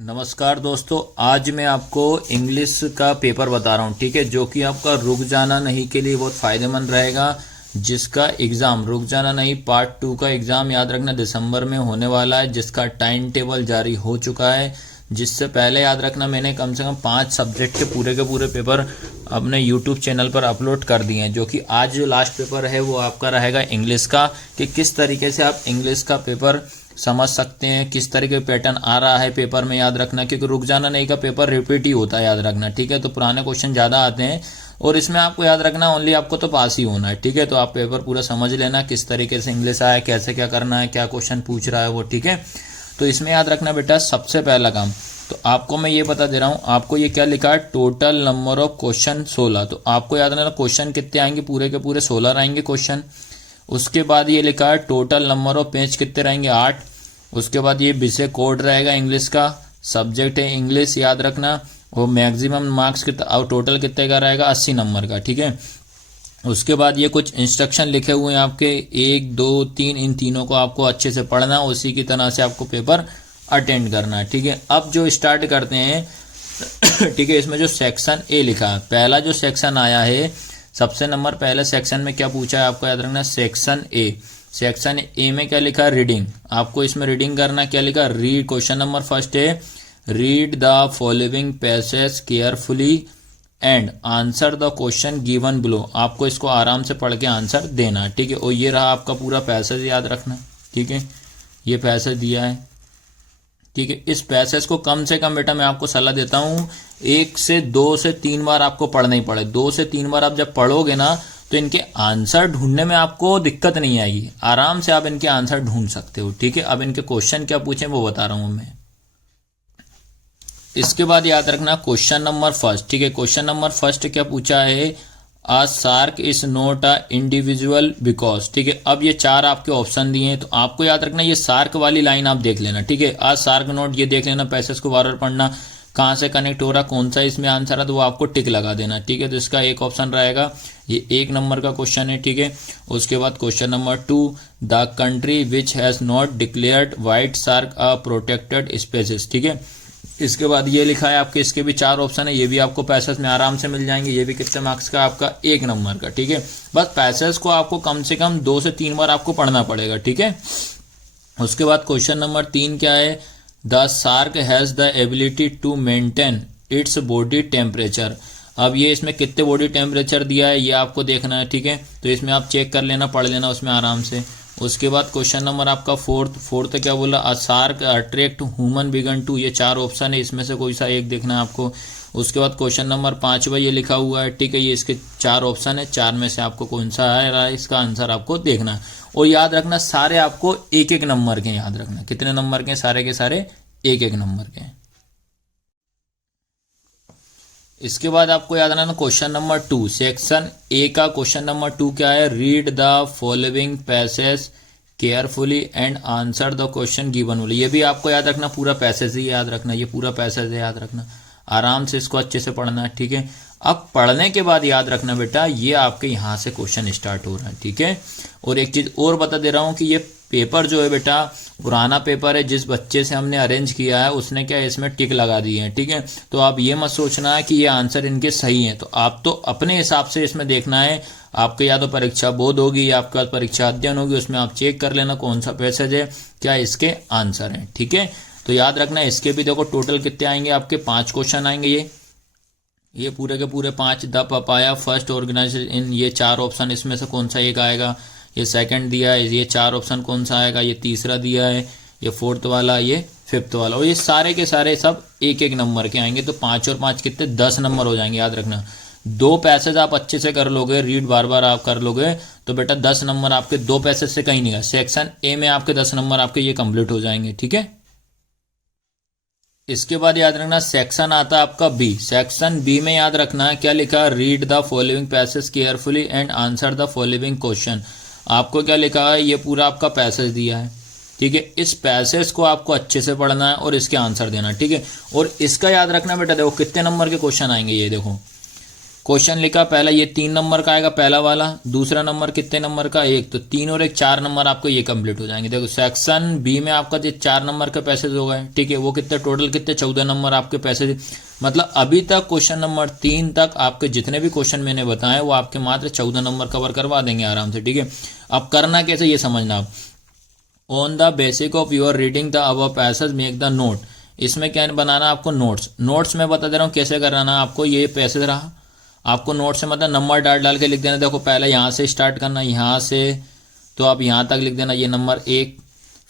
नमस्कार दोस्तों, आज मैं आपको इंग्लिश का पेपर बता रहा हूँ। ठीक है, जो कि आपका रुक जाना नहीं के लिए बहुत फ़ायदेमंद रहेगा। जिसका एग्ज़ाम रुक जाना नहीं पार्ट 2 का एग्ज़ाम याद रखना दिसंबर में होने वाला है, जिसका टाइम टेबल जारी हो चुका है। जिससे पहले याद रखना मैंने कम से कम 5 सब्जेक्ट के पूरे पेपर अपने यूट्यूब चैनल पर अपलोड कर दिए हैं। जो कि आज जो लास्ट पेपर है वो आपका रहेगा इंग्लिश का, कि किस तरीके से आप इंग्लिश का पेपर समझ सकते हैं, किस तरीके का पैटर्न आ रहा है पेपर में। याद रखना क्योंकि रुक जाना नहीं का पेपर रिपीट ही होता है, याद रखना। ठीक है, तो पुराने क्वेश्चन ज़्यादा आते हैं और इसमें आपको याद रखना ओनली आपको तो पास ही होना है। ठीक है, तो आप पेपर पूरा समझ लेना, किस तरीके से इंग्लिश आया, कैसे क्या करना है, क्या क्वेश्चन पूछ रहा है वो। ठीक है, तो इसमें याद रखना बेटा सबसे पहला काम तो आपको मैं ये बता दे रहा हूँ। आपको ये क्या लिखा है, टोटल नंबर ऑफ क्वेश्चन 16। तो आपको याद रखना क्वेश्चन कितने आएंगे, पूरे के पूरे 16 आएंगे क्वेश्चन। उसके बाद ये लिखा है टोटल नंबर ऑफ पेज कितने रहेंगे, 8। उसके बाद ये विषय कोड रहेगा इंग्लिश का, सब्जेक्ट है इंग्लिश याद रखना। वो मैक्सिमम मार्क्स कितना और टोटल कितने का रहेगा, 80 नंबर का। ठीक है, उसके बाद ये कुछ इंस्ट्रक्शन लिखे हुए हैं आपके 1, 2, 3, इन तीनों को आपको अच्छे से पढ़ना, उसी की तरह से आपको पेपर अटेंड करना है। ठीक है, अब जो स्टार्ट करते हैं ठीक है, इसमें जो सेक्शन ए लिखा है, पहला जो सेक्शन आया है सबसे नंबर पहले सेक्शन में क्या पूछा है आपको याद रखना, सेक्शन ए। सेक्शन ए में क्या लिखा है, रीडिंग। आपको इसमें रीडिंग करना, क्या लिखा, रीड। क्वेश्चन नंबर फर्स्ट है, read the following passage carefully and answer the question given below. आपको इसको आराम से पढ़ के आंसर देना। ठीक है, और ये रहा आपका पूरा पैसेज याद रखना। ठीक है, ये पैसेज दिया है। ठीक है, इस पैसेज को कम से कम बेटा मैं आपको सलाह देता हूँ 1 से 2 से 3 बार आपको पढ़ना ही पड़े। 2 से 3 बार आप जब पढ़ोगे ना तो इनके आंसर ढूंढने में आपको दिक्कत नहीं आएगी, आराम से आप इनके आंसर ढूंढ सकते हो। ठीक है, अब इनके क्वेश्चन क्या पूछे वो बता रहा हूं मैं। इसके बाद याद रखना क्वेश्चन नंबर फर्स्ट। ठीक है, क्वेश्चन नंबर फर्स्ट क्या पूछा है, a shark is not a individual because. ठीक है, अब ये 4 आपके ऑप्शन दिए हैं, तो आपको याद रखना ये शार्क वाली लाइन आप देख लेना। ठीक है, आ शार्क नोट ये देख लेना, पैसेज को बार बार पढ़ना, कहाँ से कनेक्ट हो रहा, कौन सा इसमें आंसर है, तो वो आपको टिक लगा देना। ठीक है, तो इसका एक ऑप्शन रहेगा, ये 1 नंबर का क्वेश्चन है। ठीक है, उसके बाद question number 2, the country which has not declared white shark a protected species. ठीक है, इसके बाद ये लिखा है आपके, इसके भी 4 ऑप्शन है, ये भी आपको पैसेज में आराम से मिल जाएंगे। ये भी कितने मार्क्स का, आपका 1 नंबर का। ठीक है, बस पैसेज को आपको कम से कम 2 से 3 बार आपको पढ़ना पड़ेगा। ठीक है, उसके बाद क्वेश्चन नंबर 3 क्या है, the shark has the ability to maintain its body temperature. अब ये इसमें कितने बॉडी टेम्परेचर दिया है ये आपको देखना है। ठीक है, तो इसमें आप चेक कर लेना, पढ़ लेना उसमें आराम से। उसके बाद क्वेश्चन नंबर आपका फोर्थ क्या बोला, a shark attract human began to. ये 4 ऑप्शन है, इसमें से कोई सा एक देखना है आपको। उसके बाद क्वेश्चन नंबर 5 ये लिखा हुआ है। ठीक है, ये इसके 4 ऑप्शन है, 4 में से आपको कौन सा आ रहा है इसका आंसर आपको देखना है। और याद रखना सारे आपको 1-1 नंबर के, याद रखना कितने नंबर के, सारे के सारे 1-1 नंबर के। इसके बाद आपको याद रखना क्वेश्चन नंबर 2, सेक्शन ए का क्वेश्चन नंबर 2 क्या है, read the following passage carefully and answer the question given below. ये भी आपको याद रखना पूरा पैसेज ही याद रखना, ये पूरा पैसेज है याद रखना, आराम से इसको अच्छे से पढ़ना है। ठीक है, अब पढ़ने के बाद याद रखना बेटा ये आपके यहाँ से क्वेश्चन स्टार्ट हो रहा है। ठीक है, और एक चीज और बता दे रहा हूँ कि ये पेपर जो है बेटा पुराना पेपर है, जिस बच्चे से हमने अरेंज किया है उसने क्या इसमें टिक लगा दी है। ठीक है, तो आप ये मत सोचना है कि ये आंसर इनके सही हैं, तो आप तो अपने हिसाब से इसमें देखना है। आपके या तो परीक्षा बोध होगी या आपके पास परीक्षा अध्ययन होगी, उसमें आप चेक कर लेना कौन सा पैसेज है, क्या इसके आंसर हैं। ठीक है, तो याद रखना इसके भी देखो टोटल कितने आएंगे, आपके 5 क्वेश्चन आएंगे। ये पूरे के पूरे 5, द पपाया फर्स्ट ऑर्गेनाइजेशन इन, ये 4 ऑप्शन, इसमें से कौन सा एक आएगा, ये सेकंड दिया है, ये 4 ऑप्शन कौन सा आएगा, ये तीसरा दिया है, ये 4th वाला, ये 5th वाला, और ये सारे के सारे सब 1-1 नंबर के आएंगे। तो 5 और 5 कितने, 10 नंबर हो जाएंगे। याद रखना 2 पैसेज आप अच्छे से कर लोगे, रीड बार बार आप कर लोगे तो बेटा 10 नंबर आपके 2 पैसेज से कहीं नहीं गए। सेक्शन ए में आपके 10 नंबर आपके ये कंप्लीट हो जाएंगे। ठीक है, इसके बाद याद रखना सेक्शन आता है आपका बी। सेक्शन बी में याद रखना क्या लिखा, read the following passage carefully and answer the following question. आपको क्या लिखा है, ये पूरा आपका पैसेज दिया है। ठीक है, इस पैसेज को आपको अच्छे से पढ़ना है और इसके आंसर देना। ठीक है, और इसका याद रखना बेटा देखो कितने नंबर के क्वेश्चन आएंगे, ये देखो क्वेश्चन लिखा पहला, ये 3 नंबर का आएगा पहला वाला, दूसरा नंबर कितने नंबर का, 1, तो 3 और 1 4 नंबर आपको ये कंप्लीट हो जाएंगे। देखो सेक्शन बी में आपका जो 4 नंबर के पैसेज हो गए, ठीक है, वो कितने टोटल कितने 14 नंबर आपके पैसेज। मतलब अभी तक क्वेश्चन नंबर 3 तक आपके जितने भी क्वेश्चन मैंने बताए वो आपके मात्र 14 नंबर कवर करवा देंगे आराम से, ठीक है। अब करना कैसे ये समझना आप। On the basic of your reading the above passage make the note. इसमें क्या बनाना आपको नोट्स। नोट्स में बता दे रहा हूँ कैसे कराना आपको। ये पैसेज रहा, आपको नोट से मतलब नंबर डाल डाल के लिख देना। देखो पहले यहाँ से स्टार्ट करना, यहाँ से तो आप यहाँ तक लिख देना ये नंबर 1,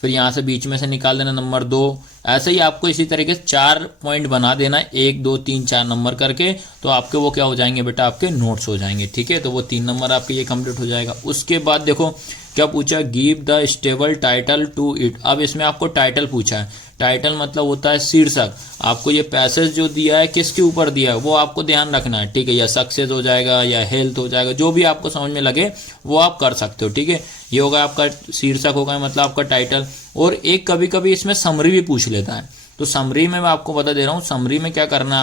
फिर यहाँ से बीच में से निकाल देना नंबर 2। ऐसे ही आपको इसी तरीके से 4 पॉइंट बना देना, 1 2 3 4 नंबर करके, तो आपके वो क्या हो जाएंगे बेटा, आपके नोट्स हो जाएंगे, ठीक है। तो वो 3 नंबर आपके ये कंप्लीट हो जाएगा। उसके बाद देखो क्या पूछा, give the stable title to it. अब इसमें आपको टाइटल पूछा है। टाइटल मतलब होता है शीर्षक। आपको ये पैसेज जो दिया है किसके ऊपर दिया है वो आपको ध्यान रखना है, ठीक है। या सक्सेस हो जाएगा या हेल्थ हो जाएगा, जो भी आपको समझ में लगे वो आप कर सकते हो, ठीक है। ये होगा आपका शीर्षक, होगा मतलब आपका टाइटल। और एक कभी कभी इसमें समरी भी पूछ लेता है, तो समरी में मैं आपको बता दे रहा हूँ। समरी में क्या करना है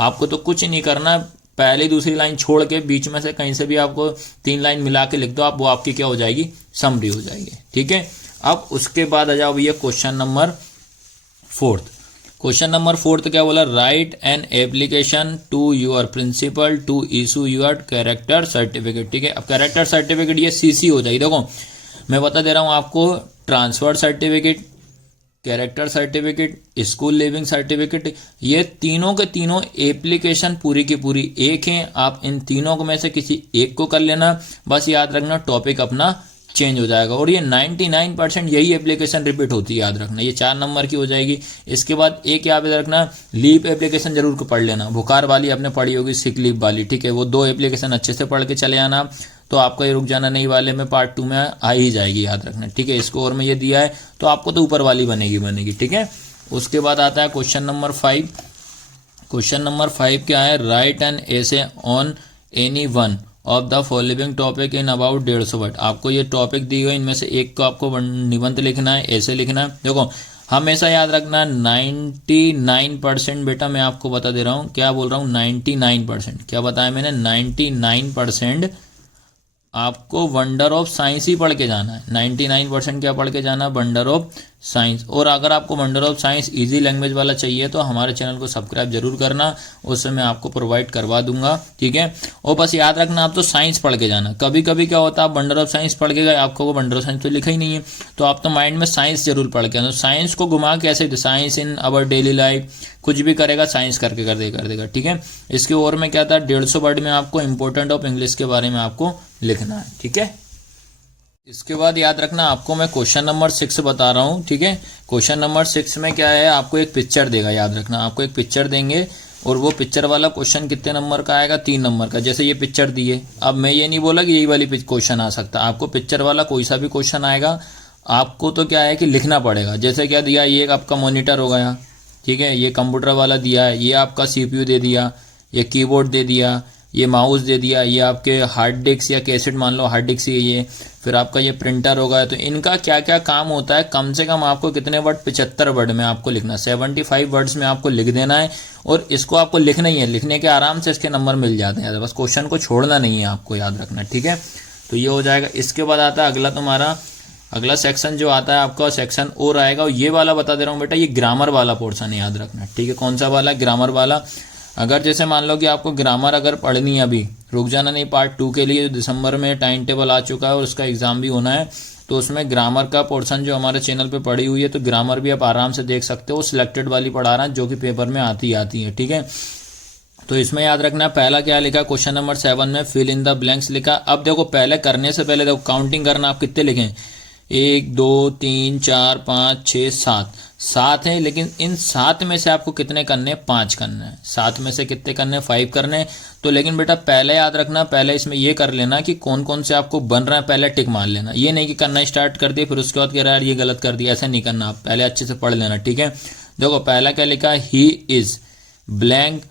आपको तो कुछ नहीं करना है, पहले दूसरी लाइन छोड़ के बीच में से कहीं से भी आपको 3 लाइन मिला के लिख दो आप, वो आपकी क्या हो जाएगी, समरी हो जाएगी, ठीक है। अब उसके बाद आ जाओ भैया क्वेश्चन नंबर 4। क्वेश्चन नंबर 4 क्या बोला, write an application to your principal to issue your character certificate, ठीक है। अब कैरेक्टर सर्टिफिकेट ये सीसी हो जाएगी। देखो मैं बता दे रहा हूँ आपको, transfer certificate, character certificate, school leaving certificate, ये तीनों के तीनों एप्लीकेशन पूरी की पूरी एक हैं। आप इन तीनों को में से किसी एक को कर लेना, बस याद रखना टॉपिक अपना चेंज हो जाएगा। और ये 99% यही एप्लीकेशन रिपीट होती है, याद रखना। ये 4 नंबर की हो जाएगी। इसके बाद एक याद रखना, लीव एप्लीकेशन जरूर को पढ़ लेना। बुखार वाली आपने पढ़ी होगी, सिक लीव वाली, ठीक है। वो 2 एप्लीकेशन अच्छे से पढ़ के चले आना, तो आपका ये रुक जाना नहीं वाले में पार्ट 2 में आ ही जाएगी, याद रखना, ठीक है। स्कोर में ये दिया है तो आपको तो ऊपर वाली बनेगी, ठीक है। उसके बाद आता है क्वेश्चन नंबर 5। क्वेश्चन नंबर 5 क्या है, right an essay on any one of the following topic in about 150 word. आपको ये टॉपिक दी हुई, इनमें से एक को आपको निबंध लिखना है, ऐसे लिखना है। देखो हमेशा याद रखना 99% बेटा, मैं आपको बता दे रहा हूँ, क्या बोल रहा हूँ 99%, क्या बताया मैंने, 99% आपको वंडर ऑफ साइंस ही पढ़ के जाना है। 99% क्या पढ़ के जाना, वंडर ऑफ साइंस। और अगर आपको wonder of science easy language वाला चाहिए तो हमारे चैनल को सब्सक्राइब जरूर करना, उससे मैं आपको प्रोवाइड करवा दूंगा, ठीक है। और बस याद रखना आप तो साइंस पढ़ के जाना। कभी कभी क्या होता है, आप वंडर ऑफ साइंस पढ़ के गए, आपको वंडर ऑफ साइंस तो लिखा ही नहीं है, तो आप तो माइंड में साइंस जरूर पढ़ के आना। साइंस को घुमा के ऐसे, science in our daily life, कुछ भी करेगा साइंस करके कर देगा, ठीक है। इसके और में क्या था, 150 वर्ड में आपको इंपॉर्टेंट ऑफ इंग्लिश के बारे में आपको लिखना है, ठीक है। इसके बाद याद रखना आपको मैं क्वेश्चन नंबर 6 बता रहा हूँ, ठीक है। क्वेश्चन नंबर 6 में क्या है, आपको एक पिक्चर देगा, याद रखना आपको एक पिक्चर देंगे, और वो पिक्चर वाला क्वेश्चन कितने नंबर का आएगा, 3 नंबर का। जैसे ये पिक्चर दी है, अब मैं ये नहीं बोला कि यही वाली क्वेश्चन आ सकता, आपको पिक्चर वाला कोई सा भी क्वेश्चन आएगा, आपको तो क्या है कि लिखना पड़ेगा। जैसे क्या दिया, ये आपका मॉनिटर हो गया, ठीक है, ये कंप्यूटर वाला दिया है, ये आपका CPU दे दिया, ये कीबोर्ड दे दिया, ये माउस दे दिया, ये आपके हार्ड डिस्क या कैसेट मान लो हार्ड डिस्क ये, फिर आपका ये प्रिंटर होगा। तो इनका क्या क्या काम होता है, कम से कम आपको कितने वर्ड, 75 वर्ड में आपको लिखना, 75 वर्ड्स में आपको लिख देना है। और इसको आपको लिखना ही है, लिखने के आराम से इसके नंबर मिल जाते हैं, बस क्वेश्चन को छोड़ना नहीं है आपको, याद रखना, ठीक है। तो ये हो जाएगा। इसके बाद आता है अगला, तुम्हारा अगला सेक्शन जो आता है आपका सेक्शन और आएगा, ये वाला बता दे रहा हूँ बेटा, ये ग्रामर वाला पोर्शन है, याद रखना, ठीक है। कौन सा वाला, ग्रामर वाला। अगर जैसे मान लो कि आपको ग्रामर अगर पढ़नी है, अभी रुक जाना नहीं, पार्ट 2 के लिए दिसंबर में टाइम टेबल आ चुका है और उसका एग्जाम भी होना है, तो उसमें ग्रामर का पोर्शन जो हमारे चैनल पे पड़ी हुई है, तो ग्रामर भी आप आराम से देख सकते हो। सिलेक्टेड वाली पढ़ा रहा है जो कि पेपर में आती है, ठीक है। तो इसमें याद रखना पहला क्या लिखा, क्वेश्चन नंबर 7 में फिल इन द ब्लैंक्स लिखा। अब देखो पहले करने से पहले देखो काउंटिंग करना, आप कितने लिखें, 1 2 3 4 5 6 7 है, लेकिन इन 7 में से आपको कितने करने हैं, 5 करने हैं। 7 में से कितने करने हैं, 5 करने हैं। तो लेकिन बेटा पहले याद रखना, पहले इसमें ये कर लेना कि कौन कौन से आपको बन रहा है, पहले टिक मार लेना। ये नहीं कि करना स्टार्ट कर दिया फिर उसके बाद कह रहा है ये गलत कर दिया, ऐसा नहीं करना, आप पहले अच्छे से पढ़ लेना, ठीक है। देखो पहला क्या लिखा, he is blank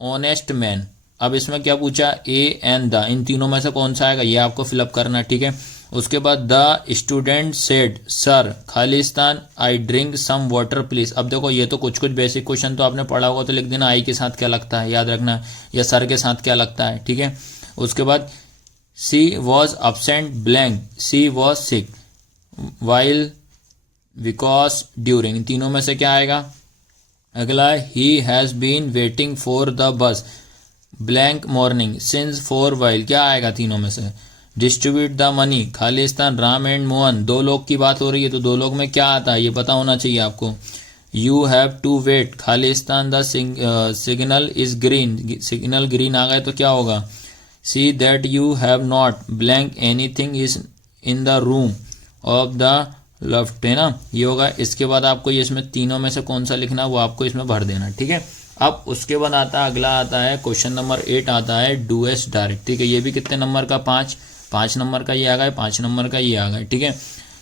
honest man. अब इसमें क्या पूछा, ए एंड द, इन तीनों में से कौन सा आएगा, ये आपको फिलअप करना, ठीक है। उसके बाद द स्टूडेंट सेड सर खालिस्तान I drink some water please. अब देखो ये तो कुछ कुछ बेसिक क्वेश्चन तो आपने पढ़ा होगा, तो लिख देना आई के साथ क्या लगता है, याद रखना, या सर के साथ क्या लगता है, ठीक है। उसके बाद she was absent blank, she was sick, while, because, during, तीनों में से क्या आएगा। अगला he has been waiting for the bus blank morning since for while, क्या आएगा तीनों में से। डिस्ट्रीब्यूट द मनी, खालिस्तान, राम एंड मोहन, दो लोग की बात हो रही है तो दो लोग में क्या आता है ये पता होना चाहिए आपको। यू हैव टू वेट, खालिस्तान, the signal is green, signal green आ गए तो क्या होगा। See that you have not blank anything is in the room of the left, है ना, ये होगा। इसके बाद आपको ये इसमें तीनों में से कौन सा लिखना है वो आपको इसमें भर देना, ठीक है। अब उसके बाद आता है अगला, आता है क्वेश्चन नंबर 8 आता है डू एस डायरेक्ट, ठीक है। ये भी कितने नंबर का, 5 नंबर का ये आ गया, 5 नंबर का ये आ गया, ठीक है।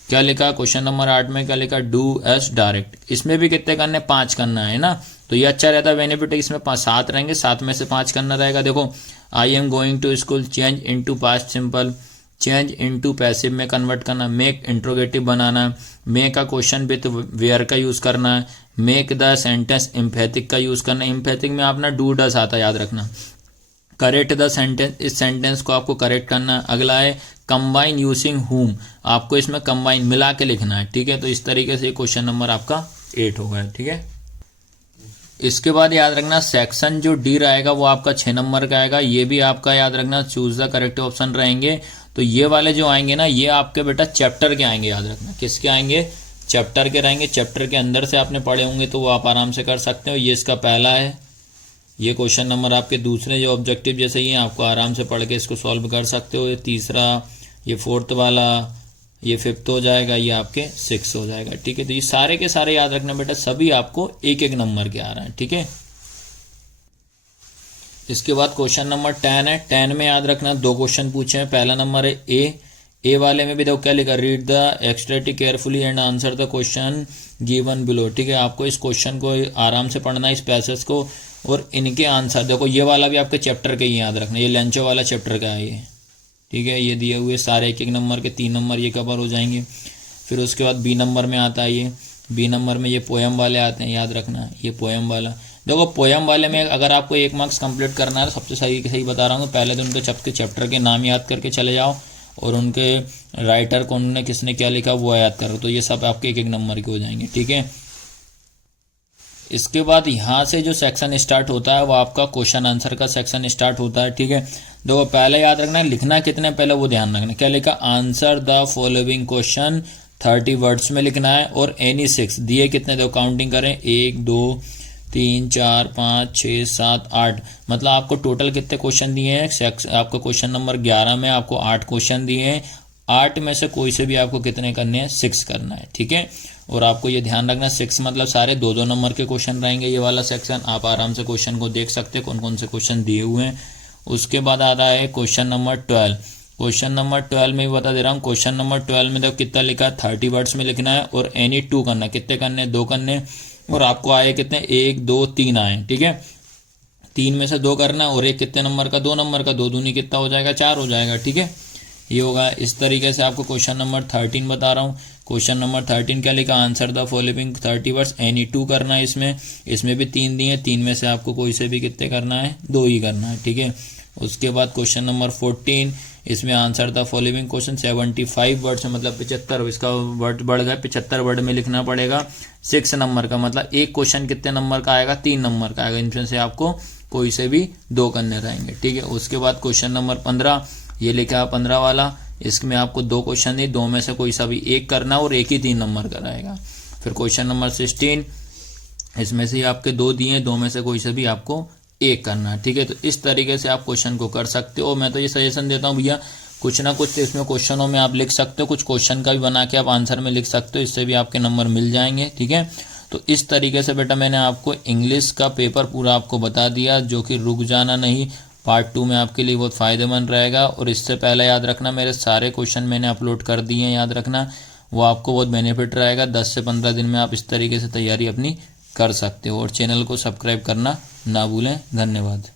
क्या लिखा क्वेश्चन नंबर 8 में, क्या लिखा, डू एस डायरेक्ट। इसमें भी कितने करने, 5 करना है ना, तो ये अच्छा रहता है बेनिफिट। इसमें 7 रहेंगे, 7 में से 5 करना रहेगा। देखो I am going to school, change into past simple, change into passive में कन्वर्ट करना, मेक इंट्रोगेटिव बनाना, मेक का क्वेश्चन विथ वेयर का यूज करना है, मेक द सेंटेंस एम्फेथिक का यूज करना है। एम्फेथिक में अपना डू डस आता है, याद रखना। करेक्ट द सेंटेंस, इस सेंटेंस को आपको करेक्ट करना है। अगला है कंबाइन यूजिंग हुम, आपको इसमें कंबाइन मिला के लिखना है, ठीक है। तो इस तरीके से क्वेश्चन नंबर आपका 8 हो गया, ठीक है। इसके बाद याद रखना सेक्शन जो डी रहेगा वो आपका 6 नंबर का आएगा, ये भी आपका याद रखना चूज द करेक्ट ऑप्शन रहेंगे। तो ये वाले जो आएंगे ना ये आपके बेटा चैप्टर के आएंगे, याद रखना किसके आएंगे, चैप्टर के रहेंगे। चैप्टर के अंदर से आपने पढ़े होंगे तो वो आप आराम से कर सकते हो। ये इसका पहला है, ये क्वेश्चन नंबर आपके दूसरे जो ऑब्जेक्टिव जैसे ही आपको आराम से पढ़ के इसको सॉल्व कर सकते हो। ये तीसरा, ये 4th वाला, ये 5th हो जाएगा, ये आपके 6 हो जाएगा, ठीक है। तो ये सारे के सारे याद रखना बेटा, सभी आपको 1-1 नंबर के आ रहे हैं, ठीक है। इसके बाद क्वेश्चन नंबर 10 है। 10 में याद रखना 2 क्वेश्चन पूछे हैं। पहला नंबर है ए वाले में भी देखो क्या लिखा, read the extract carefully and answer the question given below, ठीक है। आपको इस क्वेश्चन को आराम से पढ़ना है, इस पैसेज को, और इनके आंसर देखो। ये वाला भी आपके चैप्टर के ही याद रखना, ये लेंचो वाला चैप्टर का है ये, ठीक है। ये दिए हुए सारे 1-1 नंबर के 3 नंबर ये कवर हो जाएंगे। फिर उसके बाद बी नंबर में आता है ये, बी नंबर में ये पोएम वाले आते हैं, याद रखना ये पोएम वाला। देखो पोएम वाले में अगर आपको 1 मार्क्स कंप्लीट करना है तो सबसे सही बता रहा हूँ, पहले तो उनके चैप्टर के नाम याद करके चले जाओ और उनके राइटर कौन ने किसने क्या लिखा वो याद करो, तो ये सब आपके 1-1 नंबर के हो जाएंगे, ठीक है। इसके बाद यहाँ से जो सेक्शन स्टार्ट होता है वो आपका क्वेश्चन आंसर का सेक्शन स्टार्ट होता है, ठीक है। देखो पहले याद रखना है लिखना कितने पहले वो ध्यान रखना, क्या लिखा, answer the following question 30 words में लिखना है, और एनी 6 दिए कितने, देखो काउंटिंग करें 1 2 3 4 5 6 7 8, मतलब आपको टोटल कितने क्वेश्चन दिए हैं। आपको क्वेश्चन नंबर 11 में आपको 8 क्वेश्चन दिए हैं, 8 में से कोई से भी आपको कितने करने हैं, 6 करना है, ठीक है। और आपको ये ध्यान रखना 6 मतलब सारे 2-2 नंबर के क्वेश्चन रहेंगे। ये वाला सेक्शन आप आराम से क्वेश्चन को देख सकते हैं कौन कौन से क्वेश्चन दिए हुए हैं। उसके बाद आता है क्वेश्चन नंबर 12। क्वेश्चन नंबर 12 में भी बता दे रहा हूँ, क्वेश्चन नंबर 12 में देखो कितना लिखा है, 30 वर्ड्स में लिखना है, और एनी 2 करना, कितने करने, 2 करने, और आपको आए कितने, 1 2 3 आए, ठीक है। 3 में से 2 करना, और एक कितने नंबर का, 2 नंबर का, 2 दूनी कितना हो जाएगा, 4 हो जाएगा, ठीक है। ये होगा। इस तरीके से आपको क्वेश्चन नंबर 13 बता रहा हूँ। क्वेश्चन नंबर 13 क्या लिखा, answer the following 30 words, any 2 करना है। इसमें भी 3 दिए, 3 में से आपको कोई से भी कितने करना है, 2 ही करना है, ठीक है। उसके बाद क्वेश्चन नंबर 14, इसमें answer the following question 75 words, मतलब 75, इसका वर्ड बढ़ गया, 75 वर्ड में लिखना पड़ेगा। 6 नंबर का मतलब एक क्वेश्चन कितने नंबर का आएगा, 3 नंबर का आएगा। इनमें से आपको कोई से भी 2 करने रहेंगे, ठीक है। उसके बाद क्वेश्चन नंबर 15, ये लिखा है 15 वाला, इसमें आपको 2 क्वेश्चन नहीं, 2 में से कोई सा भी एक करना, और एक ही 3 नंबर का रहेगा। फिर क्वेश्चन नंबर 16, इसमें से आपके 2 दिए, 2 में से कोई से भी आपको एक करना है, ठीक है। तो इस तरीके से आप क्वेश्चन को कर सकते हो। मैं तो ये सजेशन देता हूँ भैया कुछ ना कुछ इसमें क्वेश्चनों में आप लिख सकते हो, कुछ क्वेश्चन का भी बना के आप आंसर में लिख सकते हो, इससे भी आपके नंबर मिल जाएंगे, ठीक है। तो इस तरीके से बेटा मैंने आपको इंग्लिश का पेपर पूरा आपको बता दिया, जो कि रुक जाना नहीं पार्ट 2 में आपके लिए बहुत फ़ायदेमंद रहेगा। और इससे पहले याद रखना मेरे सारे क्वेश्चन मैंने अपलोड कर दिए हैं, याद रखना वो आपको बहुत बेनिफिट रहेगा। 10 से 15 दिन में आप इस तरीके से तैयारी अपनी कर सकते हो, और चैनल को सब्सक्राइब करना ना भूलें। धन्यवाद।